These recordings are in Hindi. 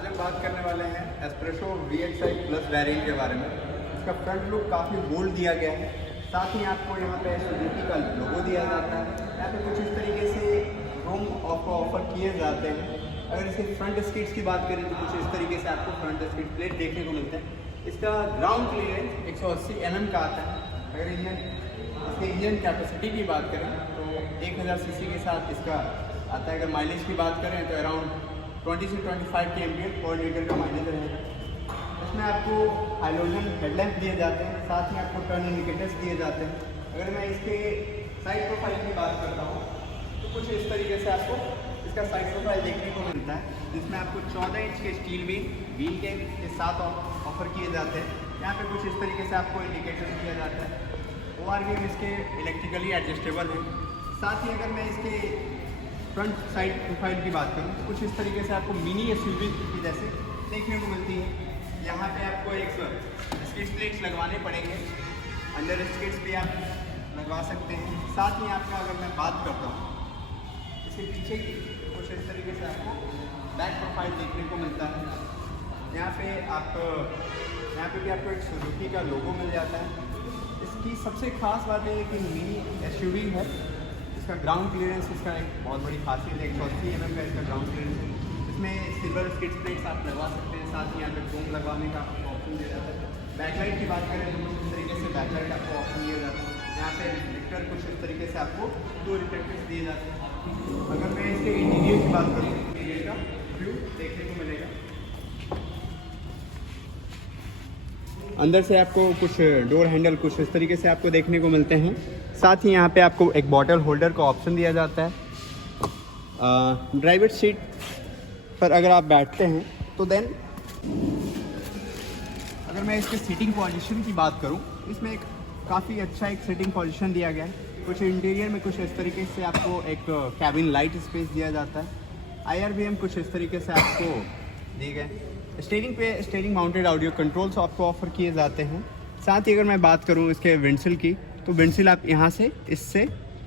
आज हम बात करने वाले हैं एस्प्रेसो VXI प्लस वेरिएंट के बारे में। इसका फ्रंट लुक काफ़ी बोल्ड दिया गया है, साथ ही आपको यहाँ पे सुजुकी का लोगो दिया जाता है। यहाँ पे कुछ इस तरीके से रूम ऑफर किए जाते हैं। अगर इसे फ्रंट स्किड्स की बात करें तो कुछ इस तरीके से आपको फ्रंट स्किड प्लेट देखने को मिलता है। इसका ग्राउंड क्लियरेंस 180 mm का आता है। अगर इसके इंजन कैपेसिटी की बात करें तो 1000 cc के साथ इसका आता है। अगर माइलेज की बात करें तो अराउंड 20 से 25 kmph पर लीटर का माइलेज रहेगा। इसमें आपको हाइलोजन हेडलैम्प दिए जाते हैं, साथ ही आपको टर्न इंडिकेटर्स दिए जाते हैं। अगर मैं इसके साइड प्रोफाइल की बात करता हूँ तो कुछ इस तरीके से आपको इसका साइड प्रोफाइल देखने को मिलता है, जिसमें आपको 14 इंच के स्टील व्हील के साथ ऑफर किए जाते हैं। यहाँ पे कुछ इस तरीके से आपको इंडिकेटर दिया जाता है। ORVM इसके इलेक्ट्रिकली एडजस्टेबल है। साथ ही अगर मैं इसके फ्रंट साइड प्रोफाइल की बात करूँ तो कुछ इस तरीके से आपको मिनी SUV की जैसे देखने को मिलती है। यहाँ पे आपको एक स्किड प्लेट्स लगवाने पड़ेंगे, अंडर स्किड्स भी आप लगवा सकते हैं। साथ ही आपका अगर मैं बात करता हूँ इसके पीछे की कुछ इस तरीके से आपको बैक प्रोफाइल देखने को मिलता है। यहाँ पे भी आपको एक सुजुकी का लोगो मिल जाता है। इसकी सबसे खास बात है कि मिनी SUV है। इसका ग्राउंड क्लियरेंस इसका एक बहुत बड़ी खासियत है, 180 mm का इसका ग्राउंड क्लियरेंस है। इसमें सिल्वर स्किड प्लेट्स आप लगवा सकते हैं, साथ ही यहाँ पे क्रोम लगवाने का आपको ऑप्शन दिया जाता है। बैकलाइट की बात करें तो कुछ इस तरीके से बैकलाइट आपको ऑप्शन दिया जाता है। यहाँ पे रिफ्लेक्टर कुछ इस तरीके से आपको 2 रिफ्लेक्टर्स दिए जाते हैं। अगर मैं इसके इंटीरियर की बात करूँ, इंटीरियर का व्यू देखने को मिलेगा। अंदर से आपको कुछ डोर हैंडल कुछ इस तरीके से आपको देखने को मिलते हैं। साथ ही यहाँ पे आपको एक बॉटल होल्डर का ऑप्शन दिया जाता है। ड्राइवर सीट पर अगर आप बैठते हैं तो देन अगर मैं इसके सीटिंग पोजीशन की बात करूँ, इसमें एक काफ़ी अच्छा एक सीटिंग पोजीशन दिया गया है। कुछ इंटीरियर में कुछ इस तरीके से आपको एक कैबिन लाइट स्पेस दिया जाता है। IRVM कुछ इस तरीके से आपको दिए गए। स्टीयरिंग पे स्टीयरिंग माउंटेड ऑडियो कंट्रोल्स आपको ऑफर किए जाते हैं। साथ ही अगर मैं बात करूं इसके विंडशील्ड की तो विंडशील्ड आप यहां से इससे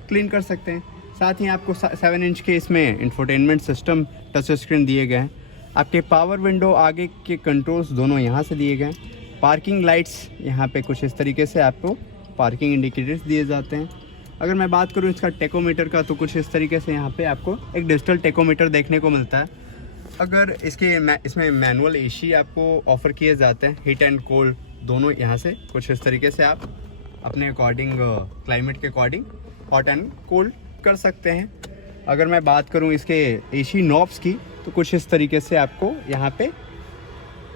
क्लीन कर सकते हैं। साथ ही आपको 7 इंच के इसमें इंफोटेनमेंट सिस्टम टच स्क्रीन दिए गए हैं। आपके पावर विंडो आगे के कंट्रोल्स दोनों यहां से दिए गए हैं। पार्किंग लाइट्स यहाँ पे कुछ इस तरीके से आपको पार्किंग इंडिकेटर्स दिए जाते हैं। अगर मैं बात करूँ इसका टेकोमीटर का तो कुछ इस तरीके से यहाँ पे आपको एक डिजिटल टेकोमीटर देखने को मिलता है। अगर इसमें मैनुअल AC आपको ऑफ़र किए जाते हैं, हीट एंड कोल्ड दोनों यहाँ से कुछ इस तरीके से आप अपने अकॉर्डिंग क्लाइमेट के अकॉर्डिंग हॉट एंड कोल्ड कर सकते हैं। अगर मैं बात करूँ इसके AC नॉब्स की तो कुछ इस तरीके से आपको यहाँ पे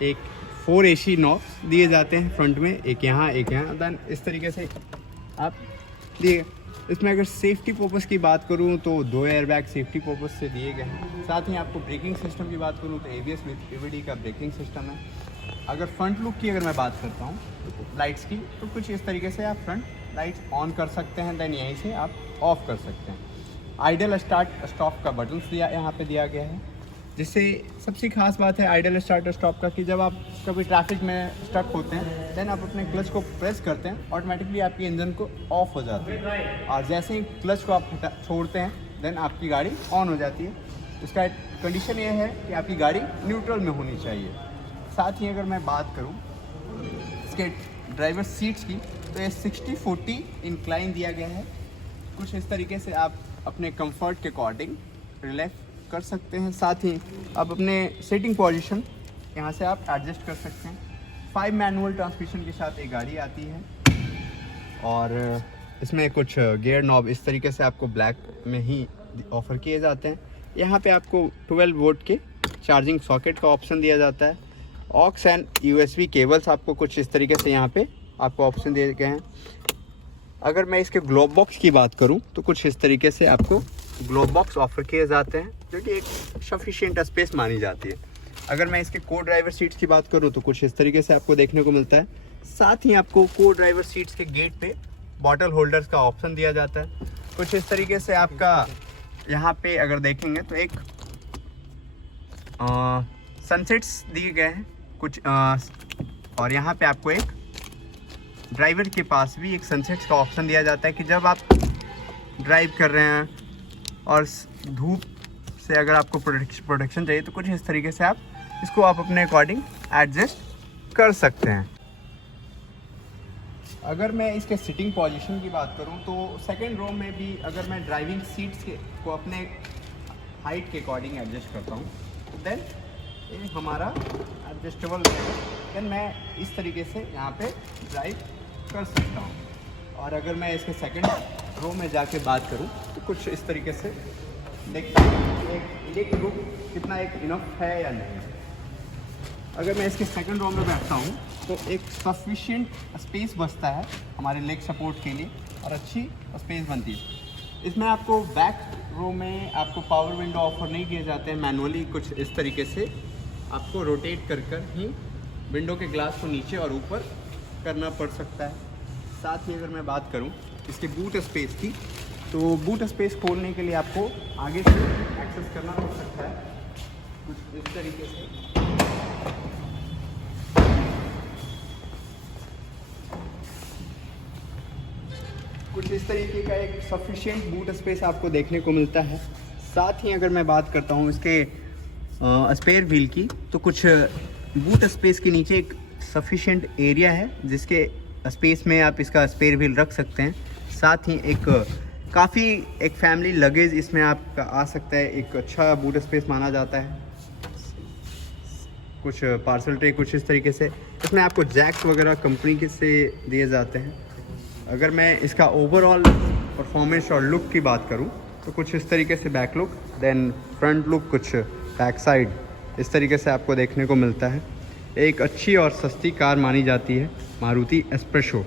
एक 4 AC नॉब्स दिए जाते हैं फ्रंट में, एक यहाँ देन इस तरीके से आप दिए। इसमें अगर सेफ्टी पर्पस की बात करूं तो 2 एयरबैग सेफ्टी पर्पस से दिए गए हैं। साथ ही आपको ब्रेकिंग सिस्टम की बात करूं तो ABS विद EBD का ब्रेकिंग सिस्टम है। अगर फ्रंट लुक की अगर मैं बात करता हूं लाइट्स की तो कुछ इस तरीके से आप फ्रंट लाइट्स ऑन कर सकते हैं, देन यहीं से आप ऑफ कर सकते हैं। आइडल स्टार्ट स्टॉप का बटन यहाँ पे दिया गया है, जिससे सबसे खास बात है आइडल स्टार्ट स्टॉप का कि जब आप कभी ट्रैफिक में स्टक होते हैं देन आप अपने क्लच को प्रेस करते हैं, ऑटोमेटिकली आपकी इंजन को ऑफ हो जाती है, और जैसे ही क्लच को आप छोड़ते हैं देन आपकी गाड़ी ऑन हो जाती है। इसका कंडीशन ये है कि आपकी गाड़ी न्यूट्रल में होनी चाहिए। साथ ही अगर मैं बात करूँ इसके ड्राइवर सीट्स की तो ये 60-40 इंक्लाइन दिया गया है। कुछ इस तरीके से आप अपने कंफर्ट के अकॉर्डिंग रिलैक्स कर सकते हैं। साथ ही आप अपने सीटिंग पोजीशन यहाँ से आप एडजस्ट कर सकते हैं। 5 मैनुअल ट्रांसमिशन के साथ एक गाड़ी आती है, और इसमें कुछ गियर नॉब इस तरीके से आपको ब्लैक में ही ऑफ़र किए जाते हैं। यहाँ पे आपको 12 वोल्ट के चार्जिंग सॉकेट का ऑप्शन दिया जाता है। ऑक्स एंड USB केबल्स आपको कुछ इस तरीके से यहाँ पे आपको ऑप्शन दिए गए हैं। अगर मैं इसके ग्लोब बॉक्स की बात करूँ तो कुछ इस तरीके से आपको ग्लोब बॉक्स ऑफर किए जाते हैं, जो कि एक सफिशिएंट स्पेस मानी जाती है। अगर मैं इसके को ड्राइवर सीट्स की बात करूं तो कुछ इस तरीके से आपको देखने को मिलता है। साथ ही आपको को ड्राइवर सीट्स के गेट पे बॉटल होल्डर्स का ऑप्शन दिया जाता है। कुछ इस तरीके से आपका यहाँ पे अगर देखेंगे तो एक सनसेट्स दिए गए हैं कुछ, और यहाँ पे आपको एक ड्राइवर के पास भी एक सनसेट्स का ऑप्शन दिया जाता है कि जब आप ड्राइव कर रहे हैं और धूप से अगर आपको प्रोटेक्शन चाहिए तो कुछ इस तरीके से आप इसको आप अपने अकॉर्डिंग एडजस्ट कर सकते हैं। अगर मैं इसके सिटिंग पोजीशन की बात करूं तो सेकंड रो में भी अगर मैं ड्राइविंग सीट्स को अपने हाइट के अकॉर्डिंग एडजस्ट करता हूं, देन ये हमारा एडजस्टेबल है। देन मैं इस तरीके से यहाँ पे ड्राइव कर सकता हूँ। और अगर मैं इसके सेकंड रो में जाके बात करूँ तो कुछ इस तरीके से देखता हूँ एक रुक कितना एक इनफ है या नहीं। अगर मैं इसके सेकंड रो में बैठता हूँ तो एक सफिशिएंट स्पेस बचता है हमारे लेग सपोर्ट के लिए और अच्छी स्पेस बनती है। इसमें आपको बैक रो में आपको पावर विंडो ऑफर नहीं किए जाते हैं, मैनुअली कुछ इस तरीके से आपको रोटेट कर ही विंडो के ग्लास को नीचे और ऊपर करना पड़ सकता है। साथ ही अगर मैं बात करूं इसके बूट स्पेस की, तो बूट स्पेस खोलने के लिए आपको आगे से एक्सेस करना पड़ सकता है कुछ इस तरीके से। कुछ इस तरीके का एक सफिशिएंट बूट स्पेस आपको देखने को मिलता है। साथ ही अगर मैं बात करता हूँ इसके स्पेयर व्हील की, तो कुछ बूट स्पेस के नीचे एक सफिशिएंट एरिया है जिसके स्पेस में आप इसका स्पेयर व्हील रख सकते हैं। साथ ही काफ़ी एक फैमिली लगेज इसमें आपका आ सकता है, एक अच्छा बूट स्पेस माना जाता है। कुछ पार्सल ट्रे कुछ इस तरीके से, इसमें आपको जैक्स वगैरह कंपनी के से दिए जाते हैं। अगर मैं इसका ओवरऑल परफॉर्मेंस और लुक की बात करूं तो कुछ इस तरीके से back look, then front look, कुछ बैक साइड इस तरीके से आपको देखने को मिलता है। एक अच्छी और सस्ती कार मानी जाती है मारुति एस्प्रेसो।